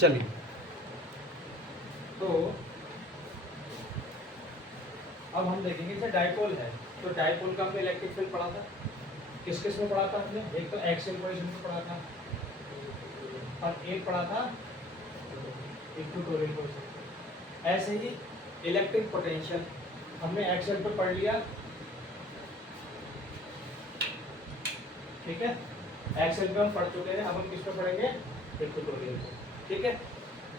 चलिए, तो अब हम देखेंगे जैसे डाइपोल है, तो डाइपोल का हमने इलेक्ट्रिक फील्ड पढ़ा था, किस किस में पढ़ा था हमने, एक तो एक्सियल पोजीशन में पढ़ा था और एक पढ़ा था इक्वेटोरियल पोजीशन। ऐसे ही इलेक्ट्रिक पोटेंशियल हमने एक्सियल पे पढ़ लिया, ठीक है, एक्सेल पे हम पढ़ चुके हैं, अब हम किस पे पढ़ेंगे, इक्वेटोरियल पे, ठीक है।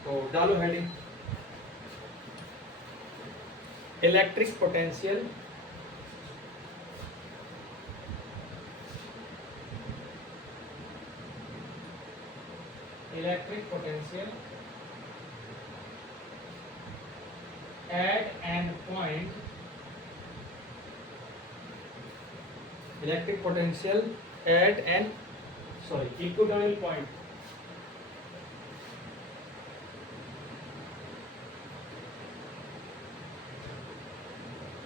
तो डालो heading, electric potential electric potential at an point, electric potential at an equatorial point,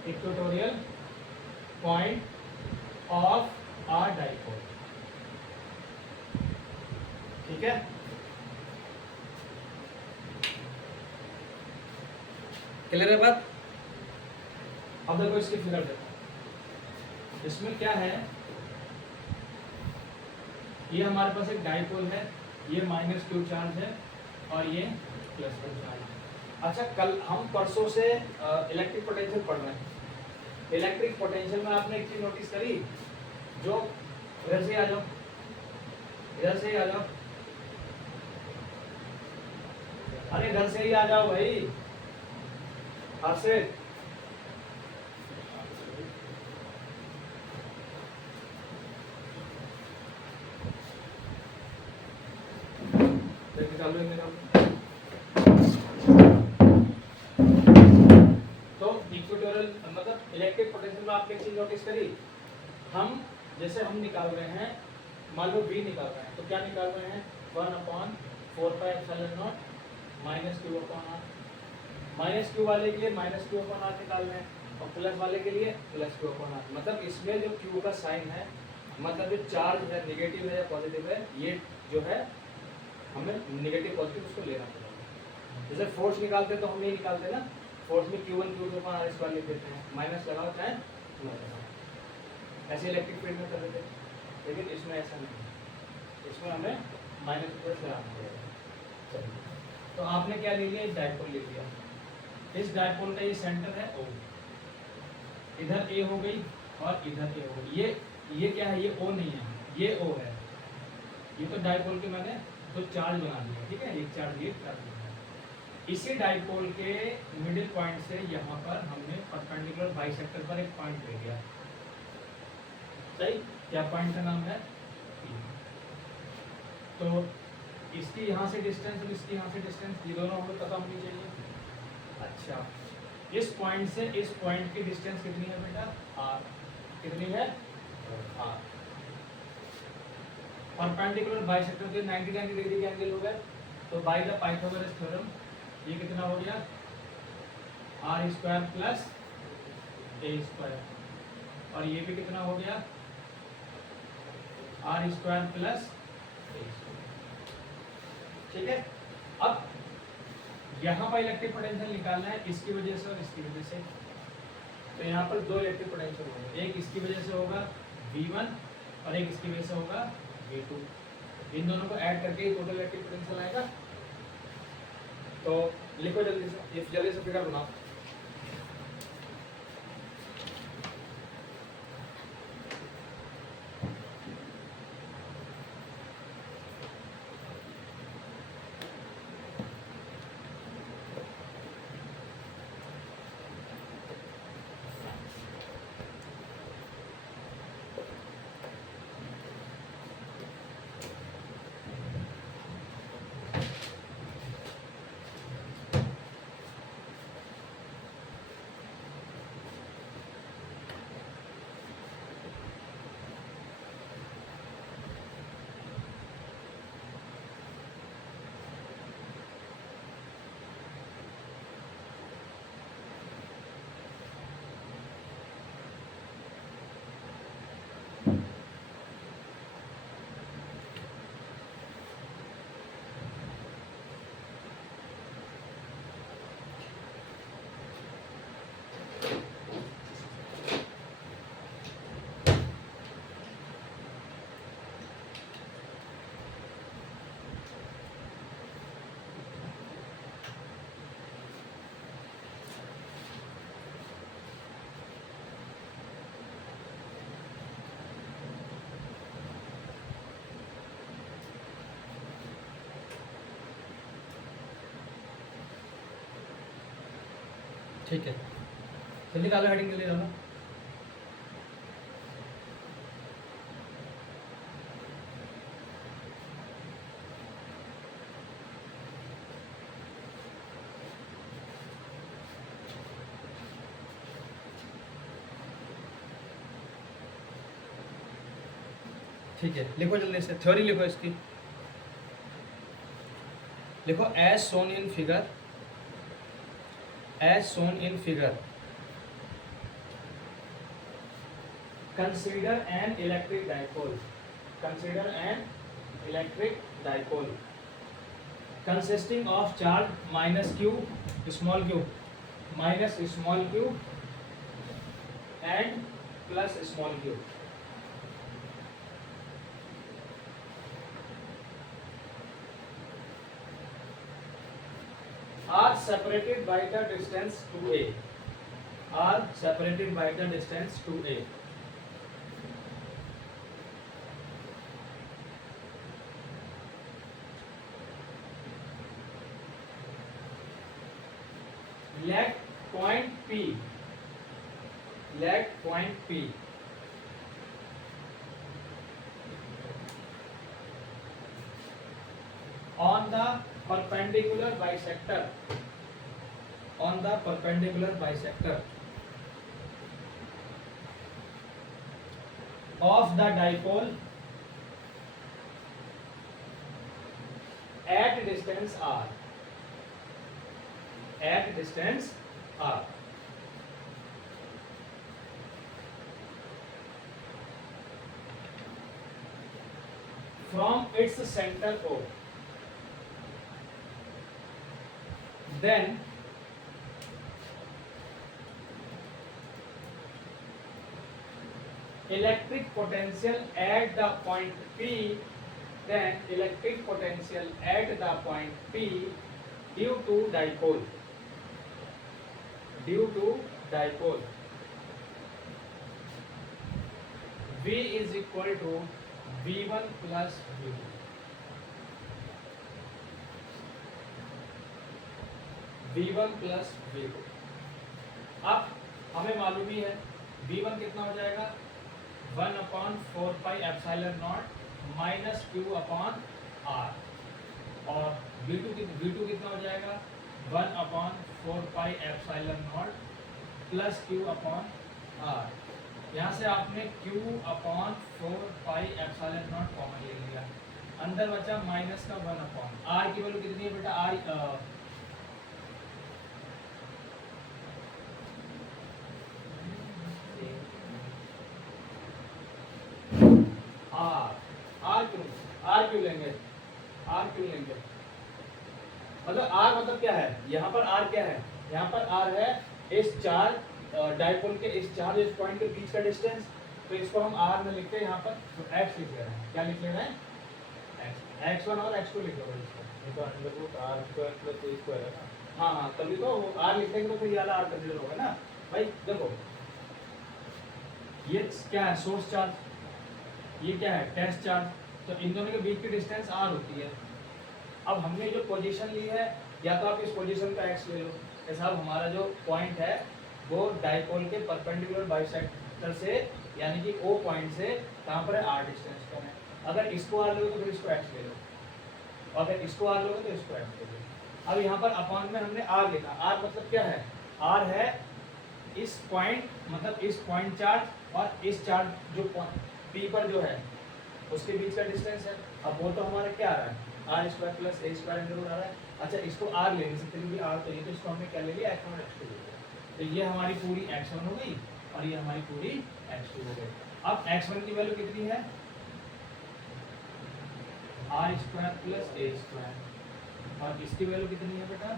equatorial point of a dipole, ठीक है। क्लियर है बात। अब देखो इसकी फिगर देखो, इसमें क्या है, ये हमारे पास एक डाइपोल है, ये -q चार्ज है और ये +1 चार्ज है। अच्छा, कल हम परसों से इलेक्ट्रिक पोटेंशियल पढ़ रहे हैं। इलेक्ट्रिक पोटेंशियल में आपने एक चीज नोटिस करी, जो इधर से आ जाओ, इधर से ही आ जाओ, अरे इधर से ही आ जाओ भाई, हर्षित, तो इक्वेटोरियल मतलब इलेक्ट्रिक पोटेंशियल में आपने एक चीज नोटिस करी, हम जैसे हम निकाल रहे हैं, मान लो V निकाल रहे हैं, तो क्या निकाल रहे हैं, 1/4πε0 -q/r, -q वाले के लिए -q/r निकाल रहे हैं और प्लस वाले के लिए +q/r। मतलब इसमें जो q का साइन है, मतलब जो चार्ज है नेगेटिव है या पॉजिटिव है, ये जो है हमें नेगेटिव पॉजिटिव उसको लेना पड़ेगा। जैसे फोर्स निकालते तो हम नहीं निकालते ना, फोर्स में q1 q2/r² लिख देते हैं, माइनस लगाओ चाहे प्लस लगाओ, ऐसे इलेक्ट्रिक फील्ड में कर देते हैं। लेकिन इसमें ऐसा नहीं है, इसमें हमें माइनस प्लस लगाना पड़ेगा। चलिए, तो आपने क्या ले लिया, डाइपोल ले लिया, इस डाइपोल का ये सेंटर है O, इधर A हो गई और इधर A हो गई, ये क्या है, ये O नहीं है, ये O है, ये तो डाइपोल के मैंने तो चार्ज बना दिया, ठीक है, एक चार्ज ये कर दिया। इसी डाइपोल के मिडिल पॉइंट से यहाँ पर हमने परपेंडिकुलर बाइसेक्टर पर एक पॉइंट ले लिया, सही, क्या पॉइंट का नाम है P। तो इसकी यहाँ से डिस्टेंस और इसकी यहाँ से डिस्टेंस, ये दोनों हमें पता होनी चाहिए। अच्छा, इस पॉइंट से इस पॉइंट की डिस्टेंस कितनी है बेटा, r, कितनी है r। परपेंडिकुलर बाइसेक्टर के 90 डिग्री के एंगल हो गए, तो बाय द पाइथागोरस थ्योरम ये कितना हो गया, r² + a², और ये भी कितना हो गया, r² + a², ठीक है। अब यहाँ पर इलेक्ट्रिक पोटेंशियल निकालना है, इसकी वजह से और इसकी वजह से, तो यहाँ पर दो इलेक्ट्रिक पोटेंशियल होंगे, एक इसकी वजह से होगा V1 और एक इसकी वजह से होगा V2, इन दोनों को ऐड करके टोटल इलेक्ट्रिक पोटेंशियल आएगा। तो लिखो जल्दी से, जल्दी से फिगर बनाओ। ठीक है, जल्दी निकालो हेडिंग, जल्दी डालो। ठीक है, लिखो जल्दी से, थ्योरी लिखो इसकी। लिखो as shown in figure, as shown in figure consider an electric dipole, consider an electric dipole consisting of charge minus q, small q, minus small q and plus small q. Are separated by the distance 2a, are separated by the distance 2a. Let point P, let point P on the perpendicular bisector, on the perpendicular bisector of the dipole at distance r, at distance r. From its center O, then electric potential at the point P, then electric potential at the point P due to dipole, due to dipole, V is equal to V1 plus V2. V1 plus V2. अब हमें मालूम ही है V1 कितना हो जाएगा 1/4 pi epsilon not minus Q upon R, और V2 कितना हो जाएगा 1/4 pi epsilon not plus Q upon R। यहाँ से आपने Q upon 4 pi epsilon not common ले लिया, अंदर बचा माइनस का 1/, R की वैल्यू कितनी है बेटा, R क्यों लेंगे, R क्यों लेंगे, मतलब R मतलब क्या है, यहाँ पर R क्या है, यहाँ पर R है इस चार डाइपोल के इस चार इस पॉइंट के बीच का डिस्टेंस, तो इसको हम R में लिखते हैं यहाँ पर, तो X लिख ले रहे हैं, क्या लिख ले रहे हैं X1 और X2 लिख लो इसको, r² है ना, हाँ हाँ तभी तो R लिख लेंगे तो फिर ये वाला R कंसीडर होगा ना भाई। देखो ये क्या है सोर्स चार्ज, ये क्या है टेस्ट चार्ज, तो इन दोनों के बीच की डिस्टेंस R होती है। अब हमने जो पोजीशन ली है, या तो आप इस पोजीशन का x ले लो, साहब हमारा जो पॉइंट है वो डाइपोल के परपेंडिकुलर बाइसेक्टर से, यानी कि O पॉइंट से कहाँ पर है R डिस्टेंस पर है। अगर इसको R लोगे तो फिर इसको x ले लो, अगर इसको R लोगे तो इसको x ले लो। अब यहाँ पर अपॉन में हमने R लिखा, R मतलब क्या है, R है इस पॉइंट, मतलब इस पॉइंट चार्ज और इस चार्ज जो P पर जो है उसके बीच का डिस्टेंस है। अब वो तो हमारा क्या आ रहा है r² plus a² under root आ रहा है। अच्छा इसको r लेने से फिर भी r तो ये, तो इसको हमने क्या ले लिया x1 और x2 ले लिया, तो ये हमारी पूरी x1 हो गई और ये हमारी पूरी x2 हो गई। अब x1 की वैल्यू कितनी है r² प्लस a², और इसकी वैल्यू कितनी है बेटा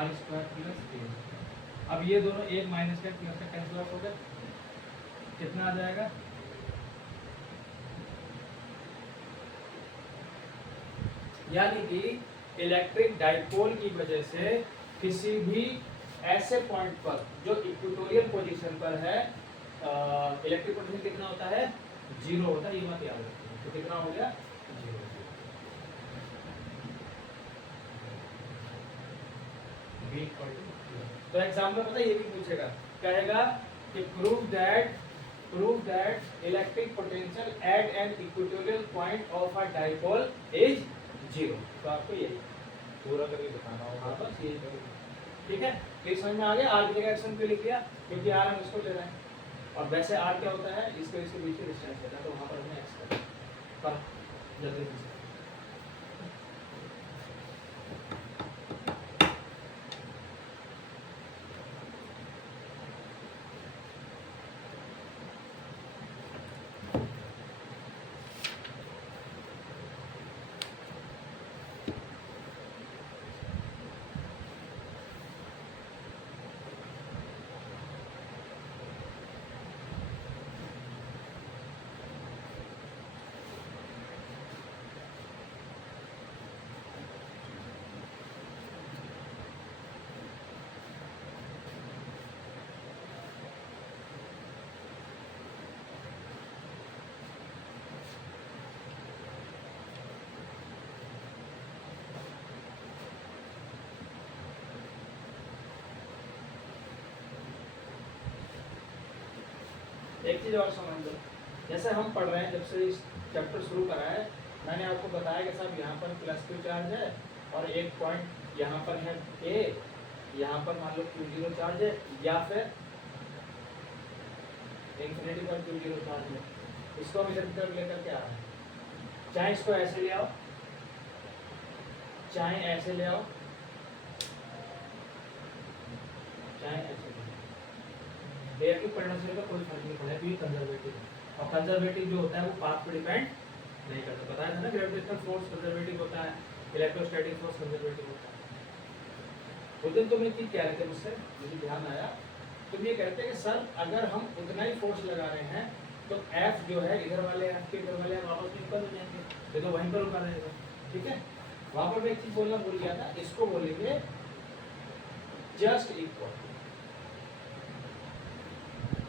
r² प्लस a। अब ये दोनों एक माइनस का प्लस का कैंसिल आउट हो गया, कितना आ जाएगा, यानी कि इलेक्ट्रिक डाइपोल की वजह से किसी भी ऐसे पॉइंट पर जो इक्वेटोरियल पोजीशन पर है इलेक्ट्रिक पोटेंशियल कितना होता है 0 होता है, ये मत याद रखिए। तो कितना हो गया 0। V = तो एग्जाम में पता है ये भी पूछेगा, कहेगा कि prove that electric potential at an equatorial point of a dipole is 0। तो आपको यही पूरा करके दिखाना होगा। हाँ बस यही करेंगे। ठीक है, प्लीज समझ में आ गया। आर की जगह एक्शन क्यों लिख लिया, क्योंकि आर हम इसको ले रहे हैं, और वैसे आर क्या होता है, इसके बीच की डिस्टेंस होता है, तो वहाँ पर हमने एक्स कर पर जल्दी से। एक चीज़ और समझ लो, जैसे हम पढ़ रहे हैं, जब से इस चैप्टर शुरू करा है, मैंने आपको बताया कि साहब यहाँ पर +Q चार्ज है और एक पॉइंट यहाँ पर है A, यहाँ पर मान लो Q0 चार्ज है, या फिर इंफिनिटी पर Q0 चार्ज है। इसको हम इधर की तरफ लेकर के आ रहे हैं, चाहे इसको ऐसे ले आओ, चाहे ऐसे ले आओ, चाहे ऐसे ले आओ, एयर की परिणाम का कोई फर्क नहीं पड़ेगा, क्योंकि कंजर्वेटिव है, और कंजर्वेटिव जो होता है वो पाथ पे डिपेंड नहीं करता। बताया था ना, ग्रेविटेशनल फोर्स कंजर्वेटिव होता है, इलेक्ट्रोस्टैटिक फोर्स कंजर्वेटिव होता है। उस दिन तुम एक चीज कह रहे थे मुझसे, मुझे ध्यान आया, तुम ये कहते हैं कि सर अगर हम उतना ही फोर्स लगा रहे हैं तो एफ जो है इधर वाले एफ के इधर वाले वापस में ऊपर हो जाएंगे, ये तो वहीं पर रुका रहेगा। ठीक है, वहां पर मैं एक चीज बोलना भूल गया था, इसको बोलेंगे जस्ट इक्वल।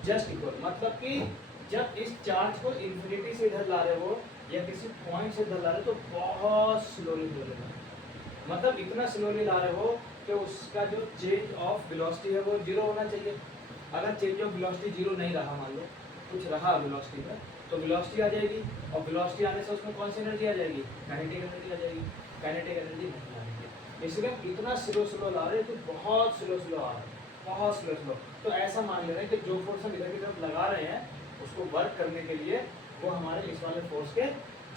जस्ट इक्वल मतलब कि जब इस चार्ज को इंफिनिटी से इधर ला रहे हो या किसी पॉइंट से इधर ला रहे हो तो बहुत स्लोली ला रहे हो, मतलब इतना स्लोली ला रहे हो कि उसका जो चेंज ऑफ वेलोसिटी है वो 0 होना चाहिए। अगर चेंज ऑफ वेलोसिटी 0 नहीं रहा, मान लो कुछ रहा वेलोसिटी में, तो वेलोसिटी आ जाएगी, और वेलोसिटी आने से उसमें कौन सी एनर्जी आ जाएगी, काइनेटिक एनर्जी आ जाएगी। काइनेटिक एनर्जी नहीं आएगी, इसलिए इतना स्लो ला रहे हो तो बहुत स्लो आ रहा है, बहुत स्लो। तो ऐसा मान ले रहे हैं कि जो फोर्स हम इधर की तरफ लगा रहे हैं उसको वर्क करने के लिए वो हमारे इस वाले फोर्स के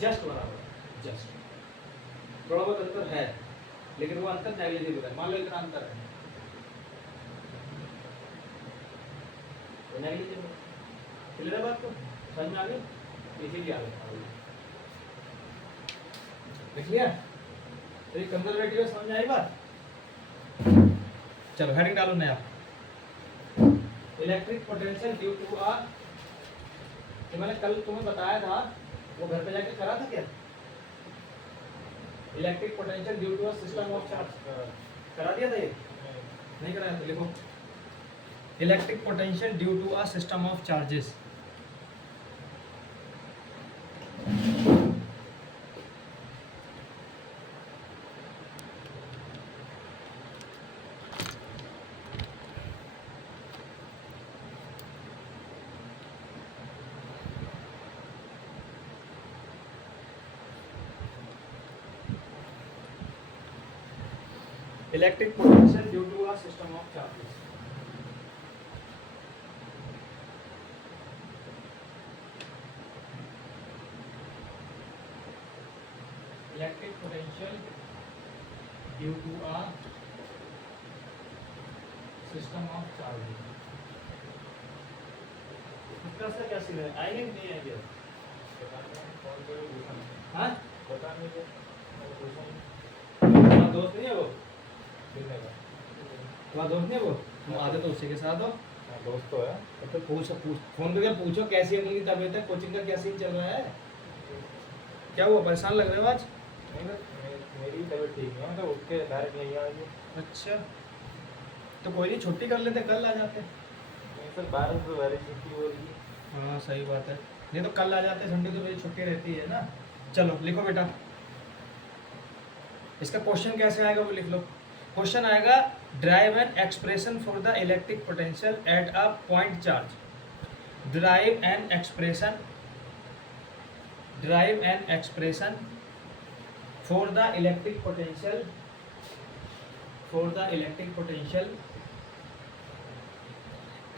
जस्ट बराबर है। जस्ट थोड़ा बहुत अंतर है, लेकिन वो अंतर नेग्लिजिबल है। मान लो इतना अंतर है तो नेग्लिजिबल। क्लियर है बात को, समझ में आ गई, इसीलिए आ गया देख लिया। तो ये कंजर्वेटिव समझ में आई बात। चलो हेडिंग डालो नया, इलेक्ट्रिक पोटेंशियल ड्यू टू आ, तो मैंने कल तुम्हें बताया था, वो घर पे जाके करा था क्या, electric potential due to a system of charge करा दिया था ये, नहीं कराया? तो लिखो electric potential due to a system of charges. Electric potential due to a system of charges. Electric potential due to a system of charges. इसका से क्या सीन है, आएंगे नहीं आएंगे? हाँ? तुम्हारा दोस्त नहीं है वो? तुम्हारा दोस्त नहीं है वो? तुम आते तो उसी के साथ हो? दोस्त तो है। तो पूछ फोन करके पूछो कैसी है उनकी तबीयत है, कोचिंग का क्या सीन चल रहा है, क्या हुआ, परेशान लग रहे हो आज? मेरी तबीयत ठीक नहीं है, तो उठ के डायरेक्ट यहीं आ गई। अच्छा, तो कोई नहीं, छुट्टी कर लेते, कल आ जाते। नहीं सर, बारिश छुट्टी हो रही है। हाँ सही बात है, नहीं तो कल आ जाते, संडे तो मेरी छुट्टी रहती है ना। चलो लिखो बेटा, इसका क्वेश्चन कैसे आएगा वो लिख लो। क्वेश्चन आएगा derive an expression for the electric potential at a point charge. Derive an expression for the electric potential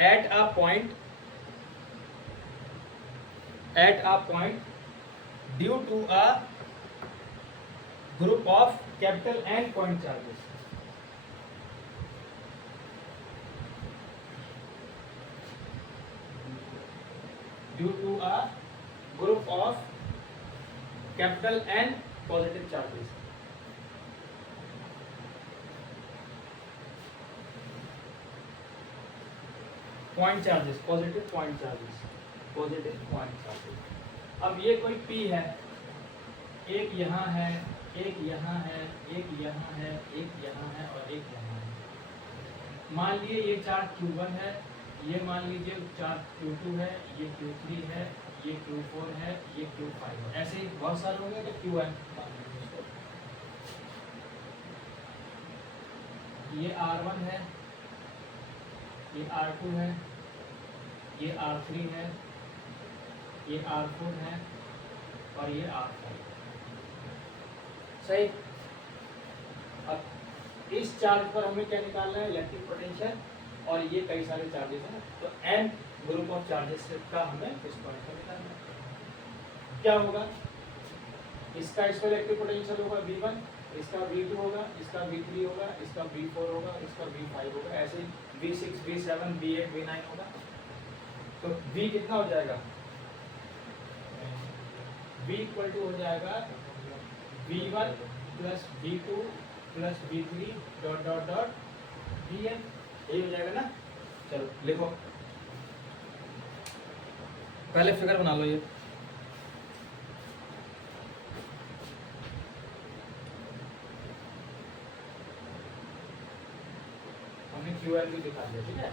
at a point due to a group of capital N point charges. Due to a group of capital N positive charges. Point charges, positive point charges. अब ये कोई P है, एक यहाँ है, एक यहाँ है, एक यहाँ है, एक यहाँ है और एक यहाँ है। मान लिए ये चार्ज Q1 है, ये मान लीजिए चार्ज Q2 है, ये Q3 है, ये Q4 है, ये Q5 है। ऐसे ही बहुत सारे होंगे तो Qn मान लीजिए इसको। ये R1 है, ये R2 है, ये R3 है, ये R4 है और ये R5। सही। अब इस चार्ज पर हमें क्या निकालना है, इलेक्ट्रिक पोटेंशियल। और ये कई सारे चार्जेस हैं, तो n ग्रुप ऑफ चार्जेस का हमें इस पॉइंट पर निकालना है। क्या होगा, इसका इस पर इलेक्ट्रिक पोटेंशियल होगा V1, इसका V2 होगा, इसका V3 होगा, इसका V4 होगा, इसका V5 होगा, ऐसे V6, V7, V8, V9 होगा। तो V कितना हो जाएगा, V इक्वल टू हो जाएगा V1 plus V2 plus V3 dot dot dot Vn। यही हो जाएगा ना। चलो लिखो, पहले फिगर बना लो। ये हमने QL भी दिखा दिया, ठीक है।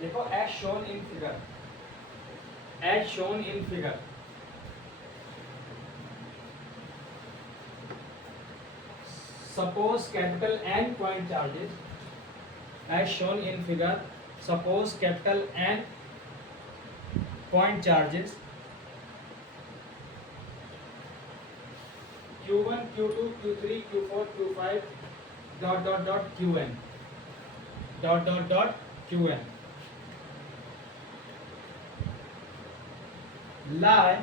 देखो as shown in figure, suppose capital N point charges, as shown in figure, suppose capital N point charges Q1, Q2, Q3, Q4, Q5 dot dot dot Qn dot dot dot Qn lie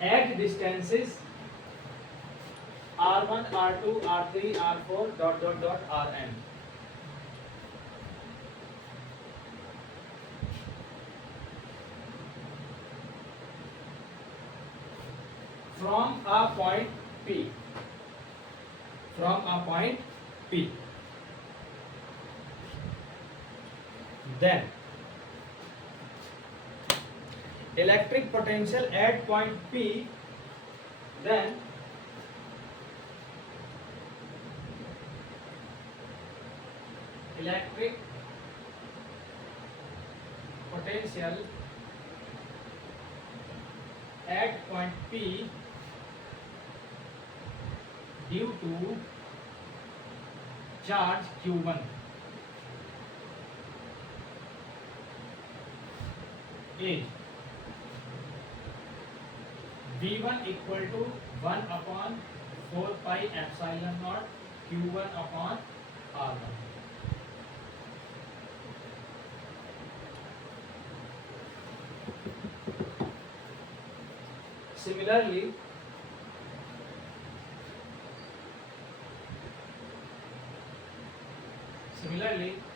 at distances R1, R2, R3, R4 dot dot dot Rn. From a point P. Then electric potential at point P, then electric potential at point P due to charge Q1 is V1 equal to 1 upon 4 pi epsilon naught Q1 upon R1. Similarly,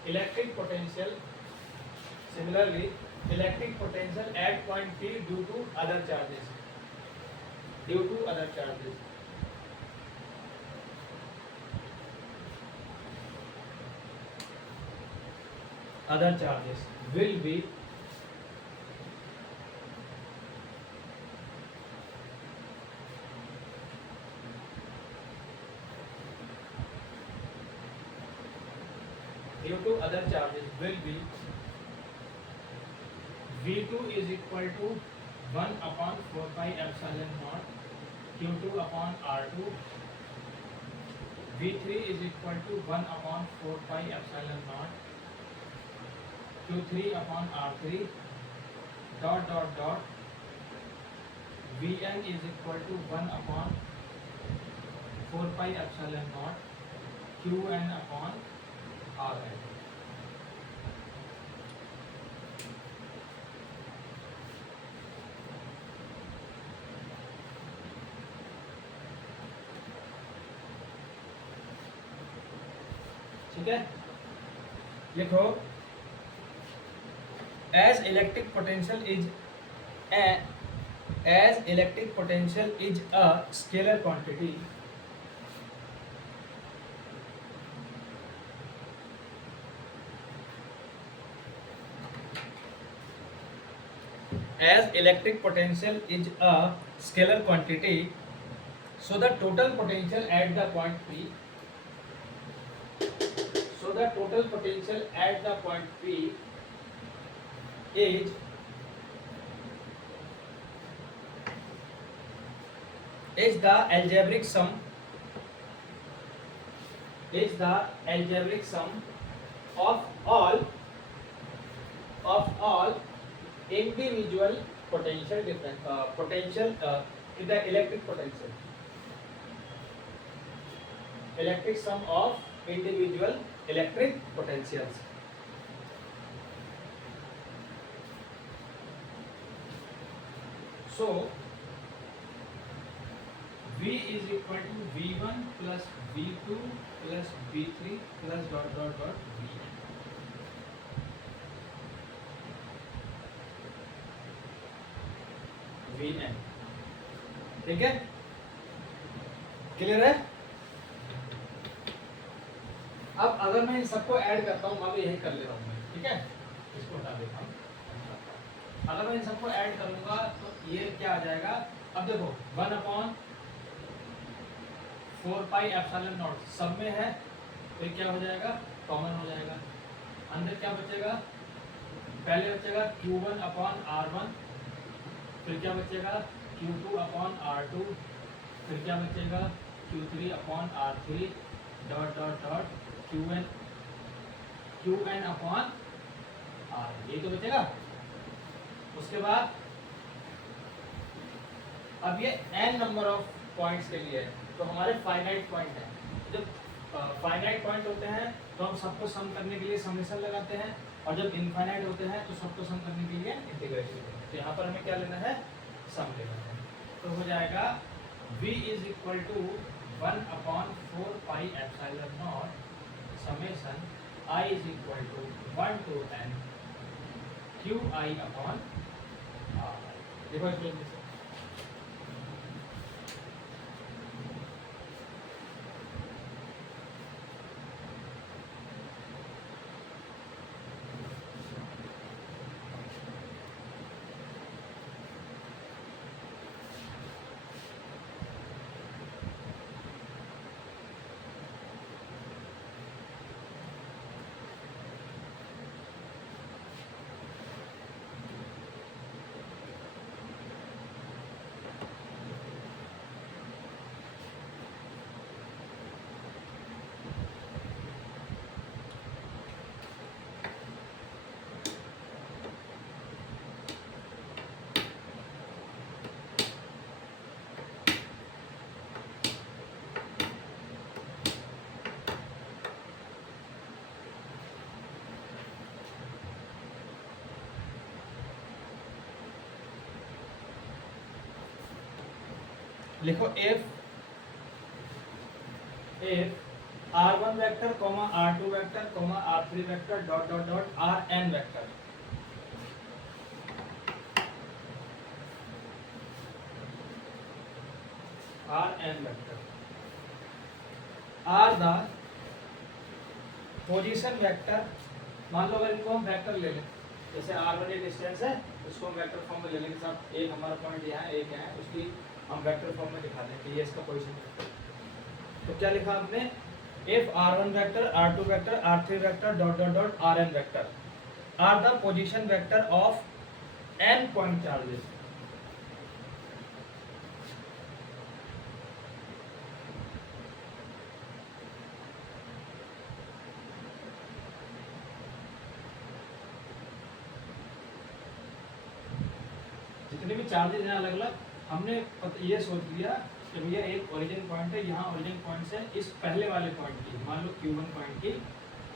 electric potential at point P due to other charges. Other charges will be will be V2 is equal to 1 upon 4 pi epsilon naught Q2 upon R2. V3 is equal to 1 upon 4 pi epsilon naught Q3 upon R3 dot dot dot Vn is equal to 1 upon 4 pi epsilon naught Qn upon Rn. ठीक है, लिखो as electric potential is a scalar quantity, as electric potential is a scalar quantity, so the total potential at the point P, so the total potential at the point P is the algebraic sum of all individual potential in the electric sum of individual electric potentials. So V is equal to V1 plus V2 plus V3 plus dot dot dot Vn. Vn, ठीक है, clear है। अब अगर मैं इन सबको add करता हूँ, मैं भी यही कर ले रहा हूँ, ठीक है, इसको हटा देता हूँ। अगर मैं इन सबको ऐड करूंगा तो ये क्या आ जाएगा, अब देखो 1 अपॉन 4 पाई एप्सिलॉन नॉट सब में है, तो क्या हो जाएगा, कॉमन हो जाएगा। अंदर क्या बचेगा, पहले बचेगा Q1 अपॉन R1, फिर क्या बचेगा Q2 अपॉन R2, फिर क्या बचेगा Q3 upon R3 dot dot dot Qn upon R, ये तो बचेगा। उसके बाद अब ये n नंबर ऑफ पॉइंट्स के लिए है, तो हमारे फाइनाइट पॉइंट है। जब फाइनाइट पॉइंट होते हैं तो हम सबको सम करने के लिए समेशन लगाते हैं, और जब इनफाइनाइट होते हैं तो सबको सम करने के लिए इंटीग्रेशन करते हैं। तो यहाँ पर हमें क्या लेना है, सम लेना है। तो हो जाएगा v is equal to 1 upon 4 pi epsilon naught summation I is equal to 1 to n Qi upon R। देखो इसमें लिखो f r1 vector comma r2 vector comma r3 vector dot dot dot rn vector. rn vector are the position vector. मान लो अगर इनको हम vector ले लें, जैसे r1 एक डिस्टेंस है, उसको हम वेक्टर फॉर्म में ले लेंगे। साहब एक हमारा पॉइंट यहाँ है, एक है, उसकी हम वेक्टर फॉर्म में दिखा दें कि ये इसका पोजीशन वेक्टर। तो क्या लिखा आपने, if r1 vector, r2 vector, r3 vector dot dot dot rn vector are the position vector of n point charges. जितने भी चार्जेस हैं अलग अलग, हमने ये सोच लिया कि भैया एक ओरिजिन पॉइंट है, यहाँ ओरिजिन पॉइंट से इस पहले वाले पॉइंट की, मान लो Q1 पॉइंट की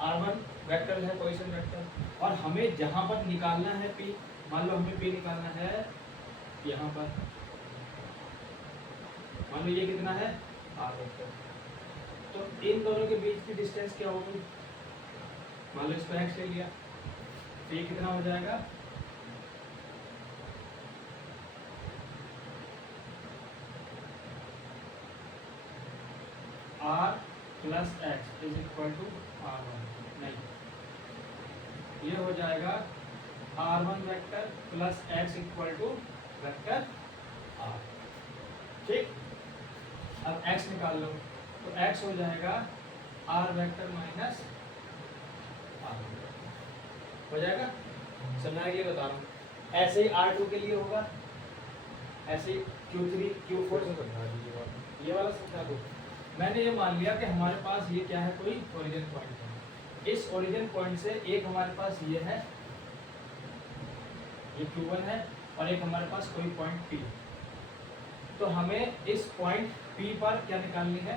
R1 वेक्टर है, पोजीशन वेक्टर, और हमें जहाँ पर निकालना है P, मान लो हमें P निकालना है यहाँ पर, मान लो ये कितना है R वेक्टर, तो इन दोनों के बीच की डिस्टेंस क्या होगी, मान लो इसको x ले लिया, तो ये कितना हो जाएगा r plus x is equal to r1, नहीं, ये हो जाएगा r1 vector plus x equal to vector r, ठीक। अब x निकाल लो, तो x हो जाएगा r वेक्टर माइनस r, हो जाएगा, समझा ये बता रहा हूँ। ऐसे ही r2 के लिए होगा, ऐसे ही Q3 Q4 ये वाला समझा दो। मैंने ये मान लिया कि हमारे पास ये क्या है, कोई ओरिजिन पॉइंट है, इस ओरिजिन पॉइंट से एक हमारे पास ये है, ये Q1 है, और एक हमारे पास कोई पॉइंट P, तो हमें इस पॉइंट P पर क्या निकालनी है,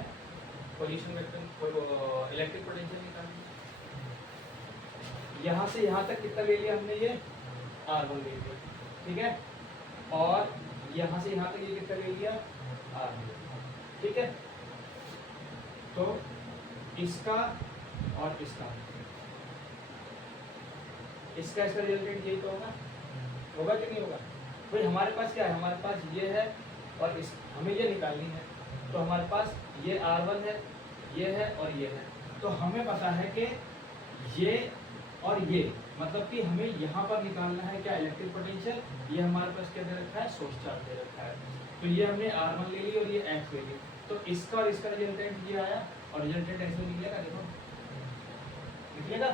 पोजीशन वेक्टर, इलेक्ट्रिक पोटेंशियल निकालनी है। यहाँ से यहाँ तक कितना ले लिया हमने, ये R1 ले लिया, ठीक है, और यहाँ से यहाँ तक ये कितना ले लिया, R2, ठीक है। तो इसका और इसका रिजल्टेंट यही तो होगा, होगा कि नहीं होगा। भाई हमारे पास क्या है, हमारे पास ये है और इस हमें ये निकालनी है, तो हमारे पास ये R1 है, ये है और ये है, तो हमें पता है कि ये और ये, मतलब कि हमें यहाँ पर निकालना है क्या, इलेक्ट्रिक पोटेंशियल। ये हमारे पास क्या दे रखा है, सोर्स चार्ज दे रखा है, तो ये हमने R1 ले ली और ये x ले ली, तो इसका और इसका रिजल्टेंट ये आया, और रिजल्टेंट ऐसे निकलेगा, देखो निकलेगा।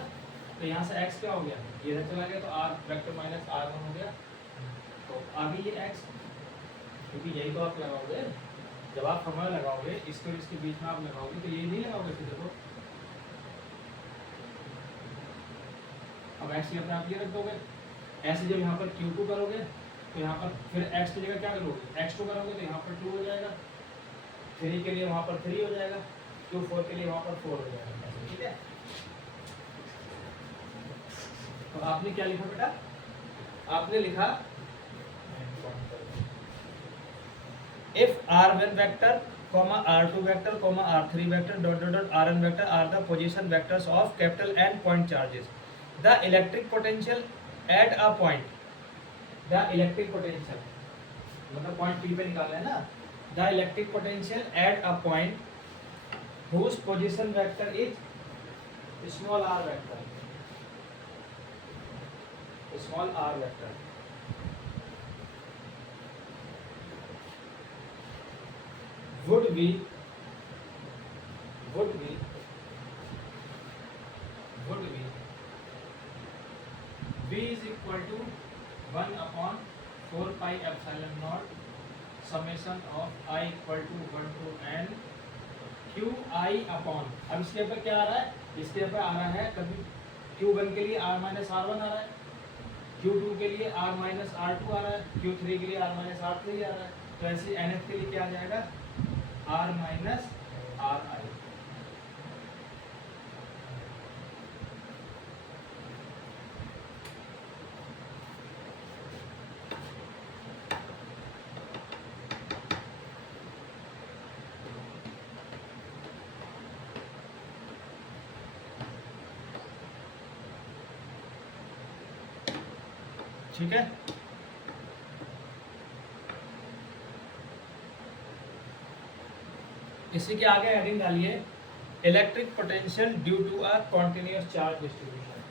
तो यहाँ से x क्या हो गया, ये इधर चला गया, तो r वेक्टर माइनस r1 हो गया, तो आगे ये x, क्योंकि यही तो आप लगाओगे, जब आप फॉर्मूला लगाओगे इसके और इसके बीच में आप लगाओगे, तो ये नहीं लगाओगे, फिर देखो अब x की अपने आप ये रख दोगे, ऐसे जब यहाँ पर Q2 करोगे तो यहाँ पर फिर x की जगह क्या करोगे, x2 करोगे तो यहाँ पर 2 हो जाएगा, 3 के लिए वहाँ पर 3 हो जाएगा, Q4 के लिए वहाँ पर 4 हो जाएगा, ठीक है। तो आपने क्या लिखा बेटा, आपने लिखा if r1 vector r2 vector r3 vector dot dot dot rn vector are the position vectors of capital N point charges, the electric potential at a point, the electric potential मतलब पॉइंट P पे निकालना है ना, the electric potential at a point whose position vector is small r vector, small r vector, would be V is equal to 1 upon 4 pi epsilon naught summation of I equal to 1 to n Q I upon, अब इसके ऊपर क्या आ रहा है, इसके ऊपर आ रहा है कभी Q1 के लिए r minus r1 आ रहा है, Q2 के लिए r minus r2 आ रहा है, Q3 के लिए r minus r3 आ रहा है, तो ऐसे nth के लिए क्या आ जाएगा, r minus ri। ठीक है, इसी के आगे हेडिंग डालिए electric potential due to a continuous charge distribution.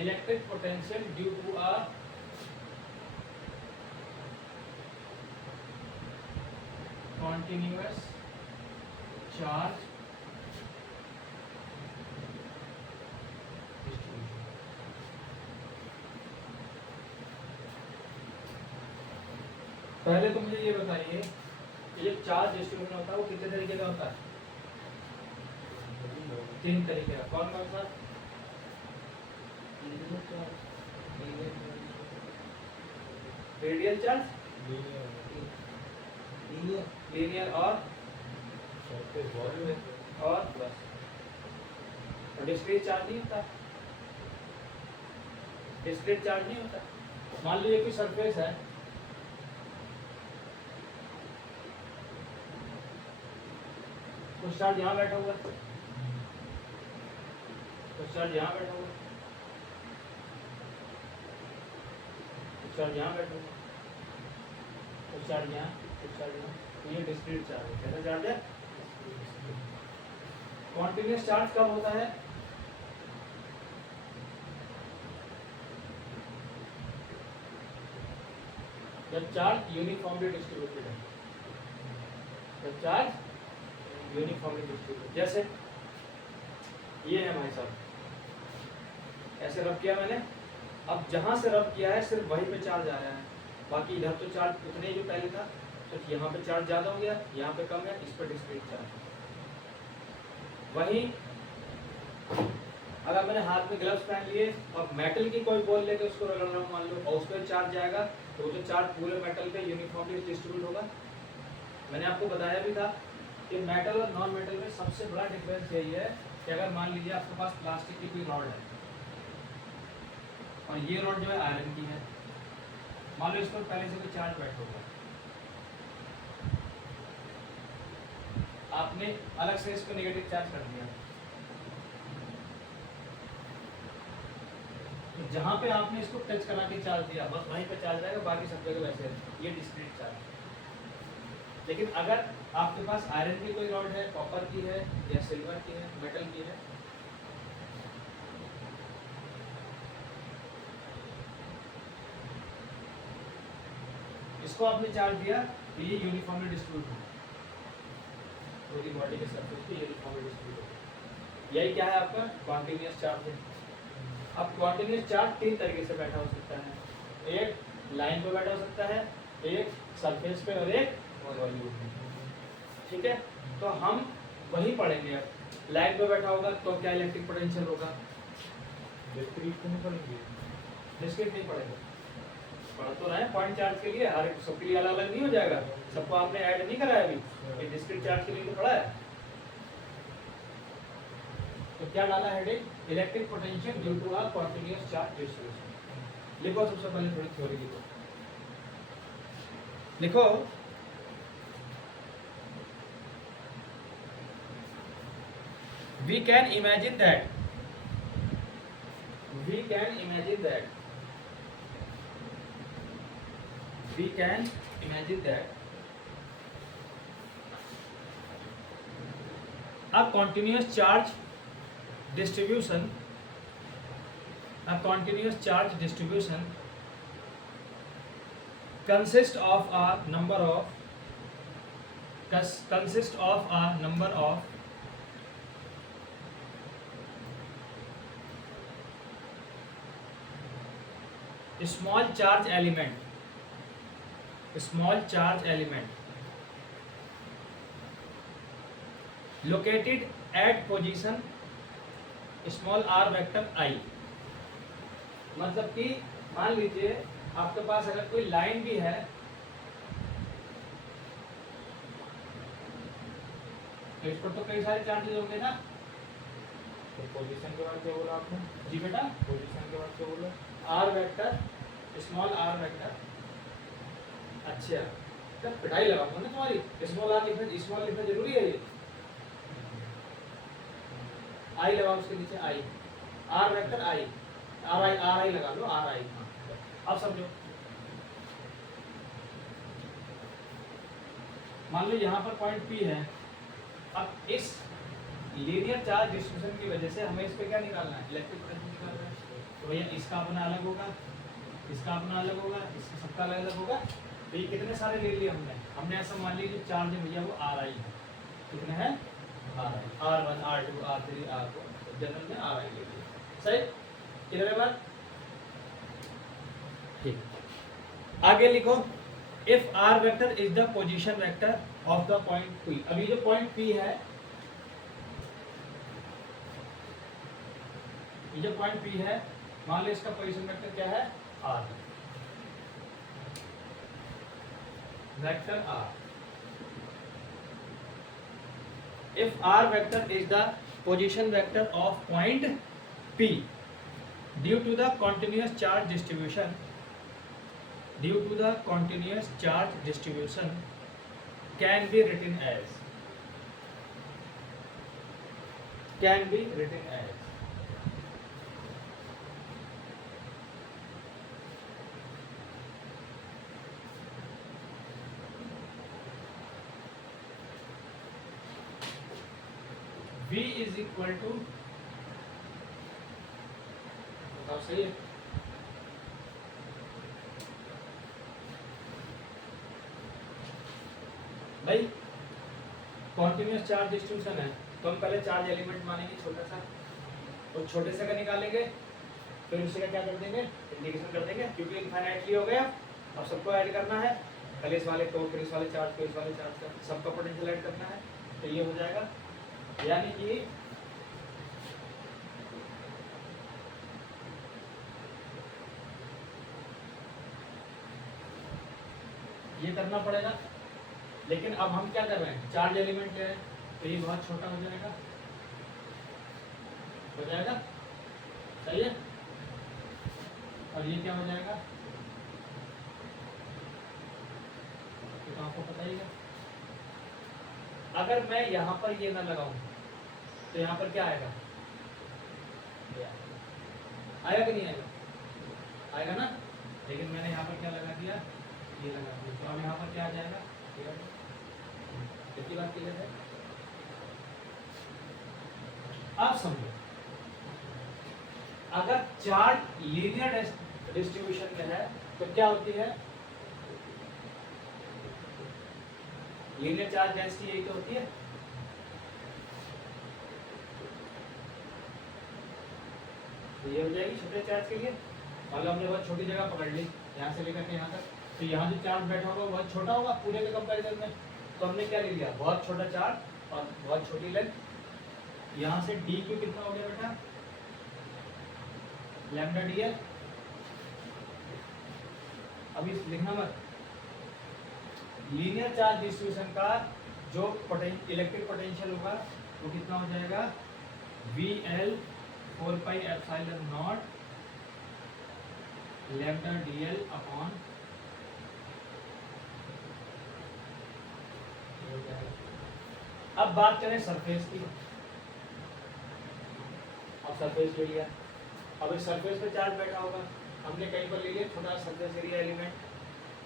Electric potential due to a continuous charge distribution. पहले तो मुझे ये बताइए कि जो चार्ज डिस्ट्रीब्यूशन होता है वो कितने तरीके का होता है? 3 तरीके का। कौन कौन सा? रेडियल चार्ज, लीनियर और बस। और डिस्क्रीट चार्ज नहीं होता। डिस्क्रीट चार्ज नहीं होता। मान लीजिए कोई सरफेस है, कुछ चार्ज यहाँ बैठा हुआ है, कुछ चार्ज यहाँ बैठा हुआ है, कुछ चार्ज यहाँ बैठा हुआ है, कुछ चार्ज यहाँ, कुछ चार्ज यहाँ। तो ये डिस्क्रीट चार्ज है। कैसा चार्ज है? कॉन्टिन्यूअस चार्ज कब होता है? जब चार्ज यूनिफॉर्मली डिस्ट्रीब्यूटेड है। जब चार्ज यूनिफॉर्मली डिस्ट्रीब्यूटेड, जैसे ये है भाई साहब, ऐसे रब किया मैंने, अब जहां से रब किया है सिर्फ वहीं पे चार्ज आ रहा है, बाकी इधर तो चार्ज उतने ही जो पहले था, तो यहाँ पे चार्ज ज़्यादा हो गया, यहाँ पे कम है, इस पर डिस्क्रीट चार्ज। वहीं अगर मैंने हाथ में ग्लव्स पहन लिए और मेटल की कोई बॉल लेके उसको रगड़ रहा हूँ मान लो, और उस पर चार्ज जाएगा, तो वो जो चार्ज पूरे मेटल पे यूनिफॉर्मली डिस्ट्रीब्यूट होगा। मैंने आपको बताया भी था कि मेटल और नॉन मेटल में सबसे बड़ा डिफरेंस यही है कि अगर मान लीजिए आपके पास प्लास्टिक की कोई रॉड है और ये रॉड जो है आयरन की है, मान लो इस पर पहले से कोई चार्ज बैठा होगा, आपने अलग से इसको नेगेटिव चार्ज कर दिया, तो जहां पे आपने इसको टच करा के चार्ज दिया बस वहीं पे चार्ज आएगा, बाकी सब जगह वैसे है। ये डिस्क्रीट चार्ज। लेकिन अगर आपके पास आयरन की कोई रॉड है, कॉपर की है या सिल्वर की है, मेटल की है, इसको आपने चार्ज दिया तो ये यूनिफॉर्मली डिस्ट्रीब्यूट होगा, पूरी बॉडी के सरफेस पे यूनिफॉर्मली डिस्ट्रीब्यूट होगा। यही क्या है आपका कॉन्टिन्यूअस चार्ज है। अब कॉन्टिन्यूअस चार्ज 3 तरीके से बैठा हो सकता है। एक लाइन पे बैठा हो सकता है, एक सरफेस पे और एक वॉल्यूम में। ठीक है, तो हम वही पढ़ेंगे। अब लाइन पे बैठा होगा तो क्या इलेक्ट्रिक पोटेंशियल होगा? डिस्क्रीट नहीं पढ़ेंगे, डिस्क्रीट नहीं पढ़ेगा। पढ़ तो रहे पॉइंट चार्ज के लिए, हर एक सबके लिए अलग अलग नहीं हो जाएगा, सबको आपने ऐड नहीं कराया अभी, ये डिस्क्रीट चार्ज के लिए तो पढ़ा है। तो क्या डाला heading? Electric potential due to a continuous charge distribution. लिखो सबसे पहले थोड़ी थ्योरी लिखो। लिखो we can imagine that we can imagine that a continuous charge distribution consists of a number of small charge element located at position small r vector I। मतलब कि मान लीजिए आपके पास अगर कोई लाइन भी है तो इस पर तो कई सारे चार्जेस होंगे ना। तो पोजीशन के बाद क्या बोला आपने? जी बेटा, पोजीशन के बाद क्या बोला? R vector, small r vector. अच्छा, जब पिटाई लगाऊंगा ना तुम्हारी, स्मॉल लिखना जरूरी है। ये आई लगाओ उसके नीचे, I R vector I, are आई लगा लो, आर आई। अब समझो, मान लो यहाँ पर पॉइंट P है। अब इस लीनियर चार्ज डिस्ट्रीब्यूशन की वजह से हमें इस पे क्या निकालना है? इलेक्ट्रिक पोटेंशियल निकालना है। तो भैया इसका अपना अलग होगा, इसका अपना अलग होगा, इसका सबका अलग अलग होगा। तो ये कितने सारे ले लिए हमने ऐसा मान लिया कि चार्ज भैया वो आर आई है, कितने हैं r i, R1 R2 R3 R4, general में आर आई ले लिए। सही, क्लियर है बात? ठीक, आगे लिखो, if r vector is the position vector of the point P. अभी जो पॉइंट पी है, ये जो पॉइंट पी है, मान लो इसका पोजीशन वेक्टर क्या है, r, vector r. If R vector is the position vector of point P due to the continuous charge distribution, can be written as V is equal to, बताओ सही है, भाई continuous charge distribution है तो हम पहले चार्ज एलिमेंट मानेंगे छोटा सा, और छोटे से का निकालेंगे, फिर उसी का क्या कर देंगे, इंटीग्रेशन कर देंगे, क्योंकि इनफाइनाइटली हो गया। अब सबको ऐड करना है, पहले इस वाले को, फिर इस वाले चार्ज को, इस वाले चार्ज का, सबका पोटेंशियल ऐड करना है, तो ये हो जाएगा। यानी कि ये करना पड़ेगा, लेकिन अब हम क्या कर रहे हैं, चार्ज एलिमेंट ले रहे हैं, तो ये बहुत छोटा हो जाएगा, सही है। और ये क्या हो जाएगा, तो आपको पता ही है। अगर मैं यहाँ पर ये ना लगाऊं तो यहाँ पर क्या आएगा, आएगा कि नहीं आएगा, आएगा ना, लेकिन मैंने यहाँ पर क्या लगा दिया, ये लगा दिया, तो अब यहाँ पर क्या आ जाएगा, कितनी बार क्लियर है? अब समझो, अगर चार्ज लीनियर डिस्ट्रीब्यूशन में है तो क्या होती है, लीनियर चार्ज डेंसिटी यही तो होती है। ये हो जाएगी छोटे चार्ज के लिए, मान लो हमने बहुत छोटी जगह पकड़ ली, यहाँ से लेकर के यहाँ तक, तो यहाँ जो चार्ज बैठा होगा बहुत छोटा होगा पूरे के कंपैरिजन में, तो हमने क्या ले लिया, बहुत छोटा चार्ज और बहुत छोटी लेंथ। यहाँ से डी क्यू कितना हो गया बेटा, लैम्डा डी एल। अभी लिखना मत, लीनियर चार्ज डिस्ट्रीब्यूशन का जो इलेक्ट्रिक पोटेंशियल होगा वो कितना हो जाएगा, V L 4 pi epsilon not lambda D L upon, अब बात करें सरफेस की। अब सरफेस ले लिया, अब इस सरफेस पे चार्ज बैठा होगा, हमने कहीं पर ले लिया छोटा सरफेस एरिया एलिमेंट,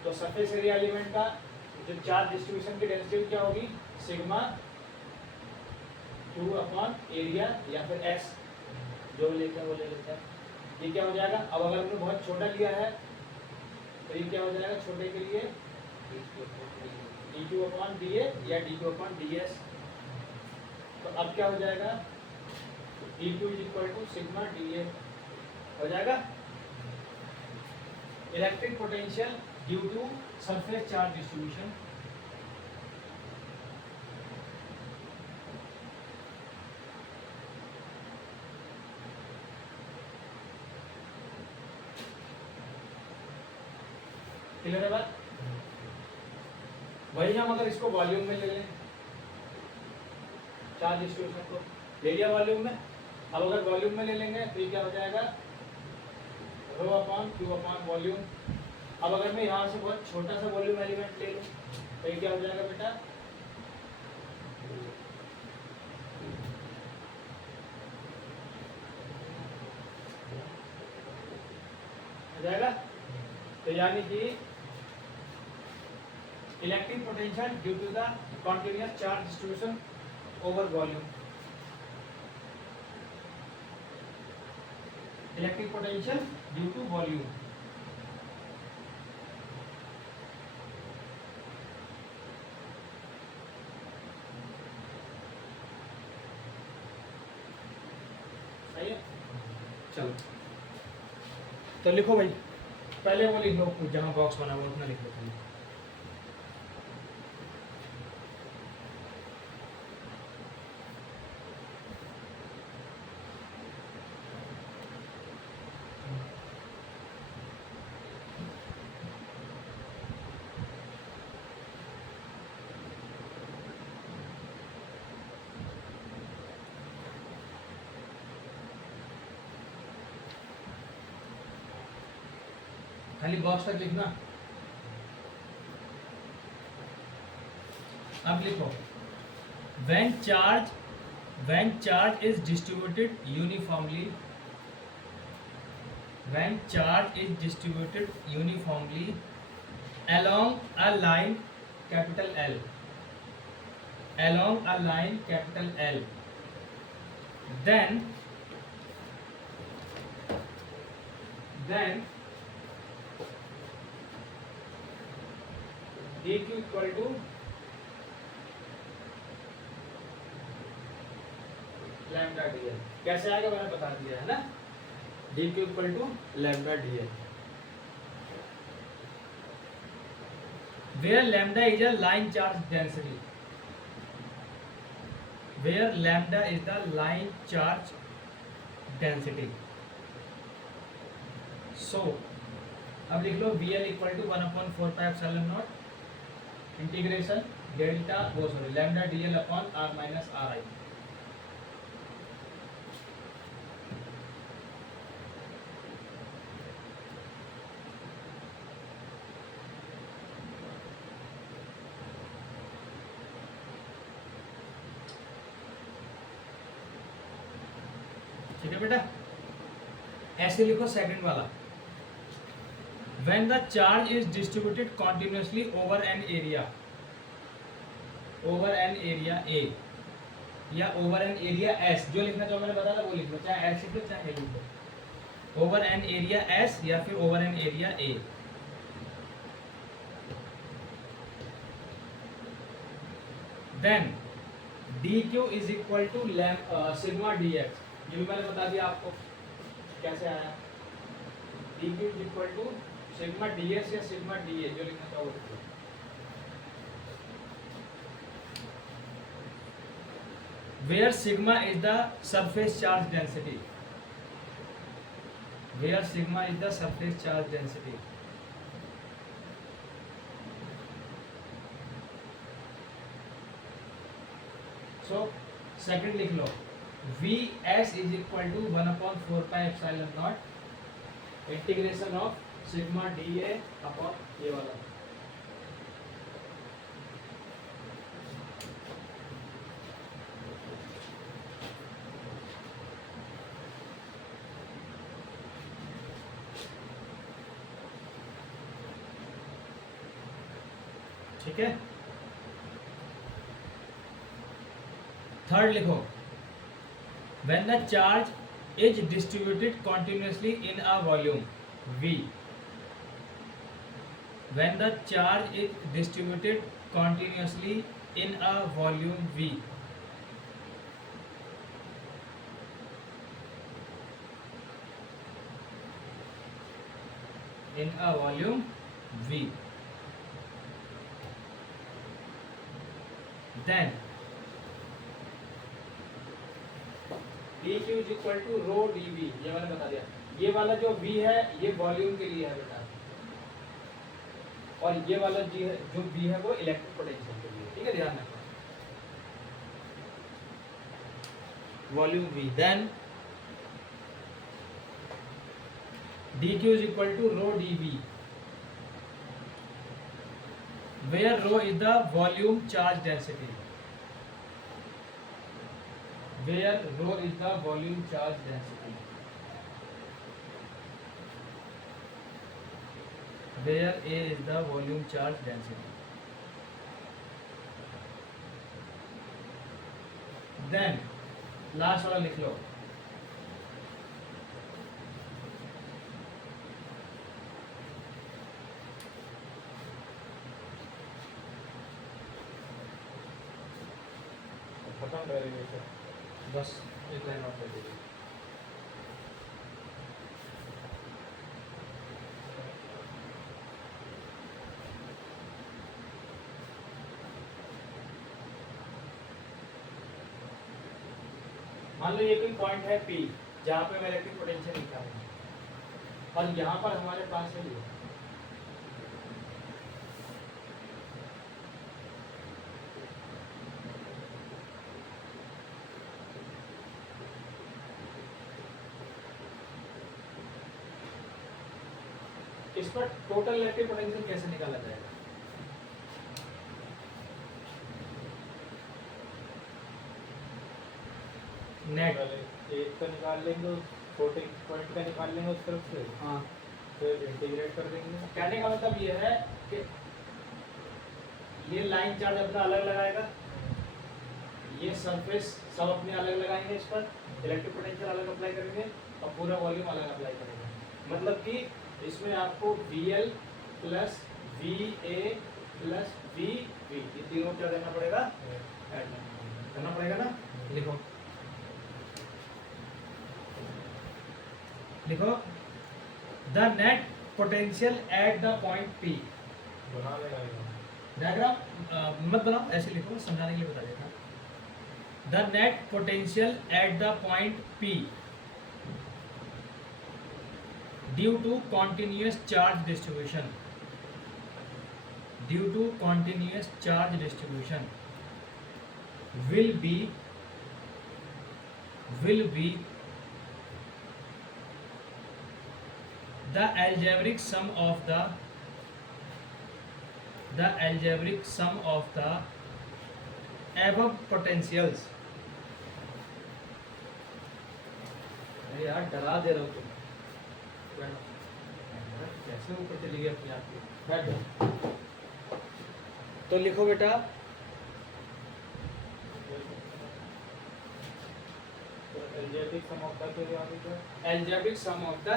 तो सरफेस एरिया एलिमेंट का जो चार्ज डिस्ट्रीब्यूशन की डेंसिटी क्या होगी, सिग्मा 2 अपॉन एरिया या फिर एक्स, जो लेते हैं वो ले लेते हैं। ये क्या हो जाएगा, अब अगर हमने बहुत छोटा लिया है तो ये क्या हो जाएगा, छोटे के लिए d Q upon d A या d Q upon d S. तो अब क्या हो जाएगा, d Q is equal to sigma d A हो जाएगा। Electric potential due to surface charge distribution, clear है बात? वही हम अगर इसको वॉल्यूम में ले लें, चार्ज डिस्ट्रीब्यूशन को ले लिया वॉल्यूम में, अब अगर वॉल्यूम में ले लेंगे तो ये क्या हो जाएगा, rho upon Q upon volume. अब अगर मैं यहाँ से बहुत छोटा सा वॉल्यूम एलिमेंट ले लूँ तो ये क्या हो जाएगा बेटा, हो जाएगा। तो यानी कि electric potential due to the continuous charge distribution over volume, electric potential due to volume, चलो तो लिखो भाई, पहले वो लिख लो जहाँ बॉक्स बना हुआ उतना लिख लो पहले। खाली बॉक्स तक लिखना। अब लिखो when charge is distributed uniformly, when charge is distributed uniformly along a line capital L, along a line capital L, then dq equal to lambda dl। कैसे आएगा मैंने बता दिया है ना, dq equal to lambda dl, where lambda is a line charge density, where lambda is the line charge density। so अब लिख लो bl equal to 1/4 pi epsilon naught integration delta वो sorry lambda dl upon r minus ri। ठीक है बेटा, ऐसे लिखो second वाला, when the charge is distributed continuously over an area A या over an area S, जो लिखना चाहो मैंने बताया था वो लिख लो, चाहे S लिख लो चाहे A लिख लो, over an area S या फिर over an area A। then dq is equal to sigma dx, ये भी मैंने बता दिया आपको कैसे आया, dq is equal to sigma ds या सिग्मा dA, जो लिखना चाहो लिख लो। where sigma is the surface charge density, where sigma is the surface charge density। so second लिख लो, Vs is equal to 1/4 pi epsilon naught integration of sigma dA upon ये वाला। ठीक है, थर्ड लिखो, when the charge is distributed continuously in a volume V, when the charge is distributed continuously in a volume V, in a volume V, then dq is equal to rho dv, ये मैंने बता दिया, ये वाला जो v है ये volume के लिए है बेटा, और ये वाला जी है जो v है वो इलेक्ट्रिक पोटेंशियल के लिए। ठीक है, ध्यान रखना, volume v, then dq is equal to rho dv, where rho is the volume charge density, where rho is the volume charge density, where A is the volume charge density। then last वाला लिख लो, खत्म करेंगे sir, बस एक line और कर दीजिए। मान लो ये कोई पॉइंट है P जहाँ पे मैं इलेक्ट्रिक पोटेंशियल निकालूंगा और यहाँ पर हमारे पास है ये इस पर टोटल इलेक्ट्रिक पोटेंशियल कैसे निकाला जाएगा? नेट एक का निकाल लेंगे, छोटे पॉइंट का निकाल लेंगे उस तरफ से, हाँ, फिर इंटीग्रेट कर देंगे। कहने का मतलब ये है कि ये लाइन चार्ज अपना अलग लगाएगा, ये सरफेस सब अपने अलग लगाएंगे, इस पर इलेक्ट्रिक पोटेंशियल अलग अप्लाई करेंगे और पूरा वॉल्यूम अलग अप्लाई करेंगे। मतलब कि इसमें आपको VL plus VA plus VB ये तीनों क्या करना पड़ेगा? ऐड करना पड़ेगा ना। लिखो लिखो the net potential at the point P। बना लेगा डायग्राम मत बनाओ, ऐसे लिखो, समझाने के लिए बता देता। The net potential at the point P due to continuous charge distribution will be the algebraic sum of the above potentials। अरे यार डरा दे रहे हो तुम, कैसे ऊपर चली गई अपने आप की। बैठ जाओ। तो लिखो बेटा एल्जेब्रिक सम ऑफ द क्या आगे क्या? algebraic sum of the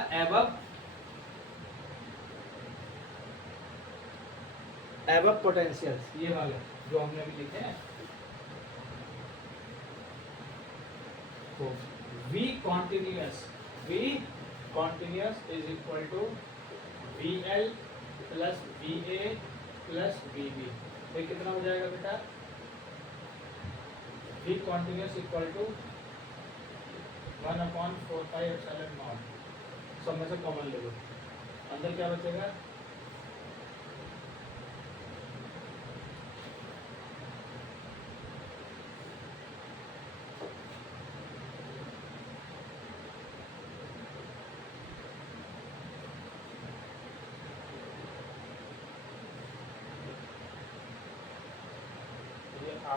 above potentials, ये वाले जो हमने अभी लिखे हैं। तो V continuous is equal to VL plus VA plus VB। तो ये कितना हो जाएगा बेटा? V continuous equal to 1/4 epsilon naught। सब में से कॉमन ले लो, अंदर क्या बचेगा?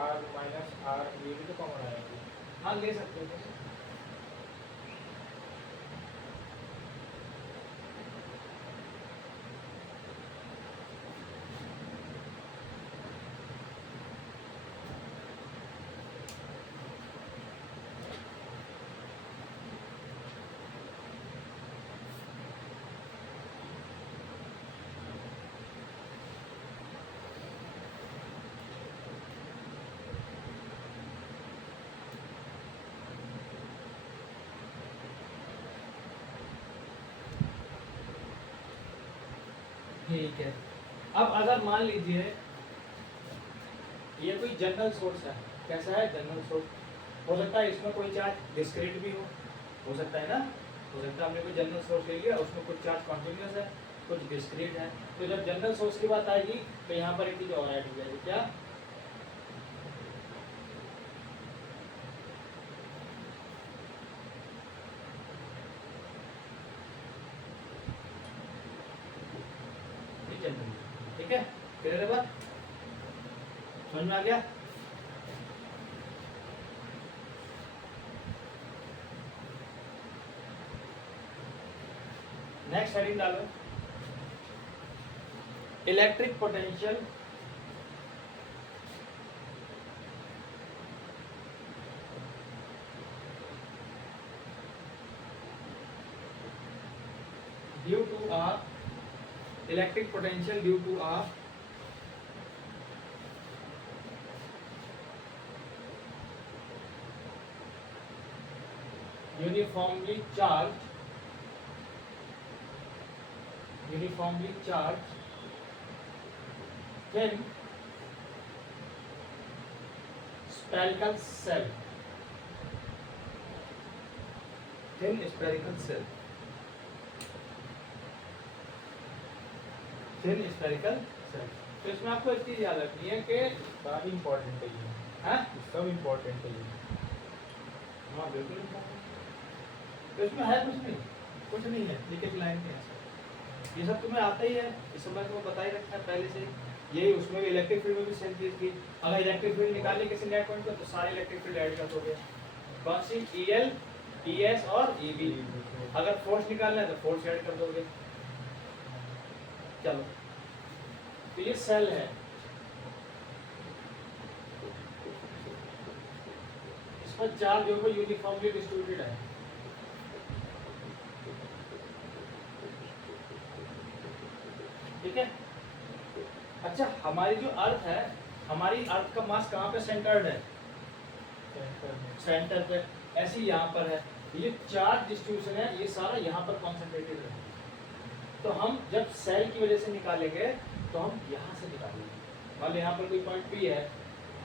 R माइनस R ये भी तो कॉमन आएगी। हाँ ले सकते हो। ठीक है। अब अगर मान लीजिए ये कोई जनरल सोर्स है, कैसा है? General source. हो सकता है इसमें कोई चार्ज डिस्क्रीट भी हो सकता है ना, हो सकता है हमने कोई जनरल सोर्स ले लिया, उसमें कुछ चार्ज कॉन्टिन्यूस है, कुछ डिस्क्रीट है। तो जब जनरल सोर्स की बात आएगी तो यहाँ पर एक चीज और ऐड हो जाएगी, क्या? ठीक है, क्लियर है बात? समझ में आ गया? नेक्स्ट हेडिंग डालो, electric potential due to a electric potential due to a uniformly charged thin spherical cell thin spherical shell, thin spherical shell. तो इसमें आपको एक चीज याद रखनी है कि सारी इम्पोर्टेंट है ये, हाँ सब इम्पोर्टेंट है ये। हाँ बिल्कुल important। तो इसमें है कुछ नहीं है, लीकेज लाइन के है सब। ये सब तुम्हें आता ही है, इस समय तुम्हें बता ही रखा है पहले से। यही उसमें भी इलेक्ट्रिक फील्ड में भी सेम चीज थी। अगर इलेक्ट्रिक फील्ड निकालने किसी नेट पॉइंट को, तो सारे इलेक्ट्रिक फील्ड ऐड कर दोगे। कौन सी? EL, ES और EB। अगर फोर्स निकालना है तो फोर्स ऐड कर दोगे। चलो, तो ये सेल है। इस पर चार्ज जो है यूनिफॉर्मली डिस्ट्रीब्यूटेड है। ठीक है। अच्छा, हमारी जो अर्थ है, हमारी अर्थ का मास कहाँ पे सेंटर्ड है? सेंटर पे। ऐसे यहाँ पर है। ये चार्ज डिस्ट्रीब्यूशन है, ये सारा यहाँ पर कॉन्सेंट्रेटेड है। तो हम जब सेल की वजह से निकालेंगे तो हम यहाँ से निकालेंगे। मान लो यहाँ पर कोई पॉइंट P है,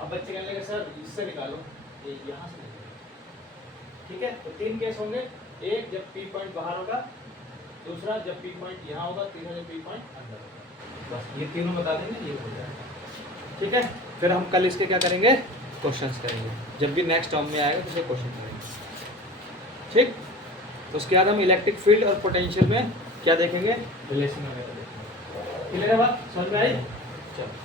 अब बच्चे कहने लगे सर इससे निकालो, ये यहाँ से निकालो। ठीक है। तो 3 केस होंगे, एक जब P पॉइंट बाहर होगा, दूसरा जब P पॉइंट यहाँ होगा, तीसरा जब P पॉइंट अंदर होगा। बस ये तीनों बता देंगे, ये हो जाएगा। ठीक है। फिर हम कल इसके क्या करेंगे? क्वेश्चंस करेंगे। जब भी नेक्स्ट टर्म में आएगा तो उसे क्वेश्चन करेंगे। ठीक। तो उसके बाद हम इलेक्ट्रिक फील्ड और पोटेंशियल में क्या देखेंगे? रिलेशन वगैरह देखेंगे। क्लियर है बात? समझ में आई? चलो।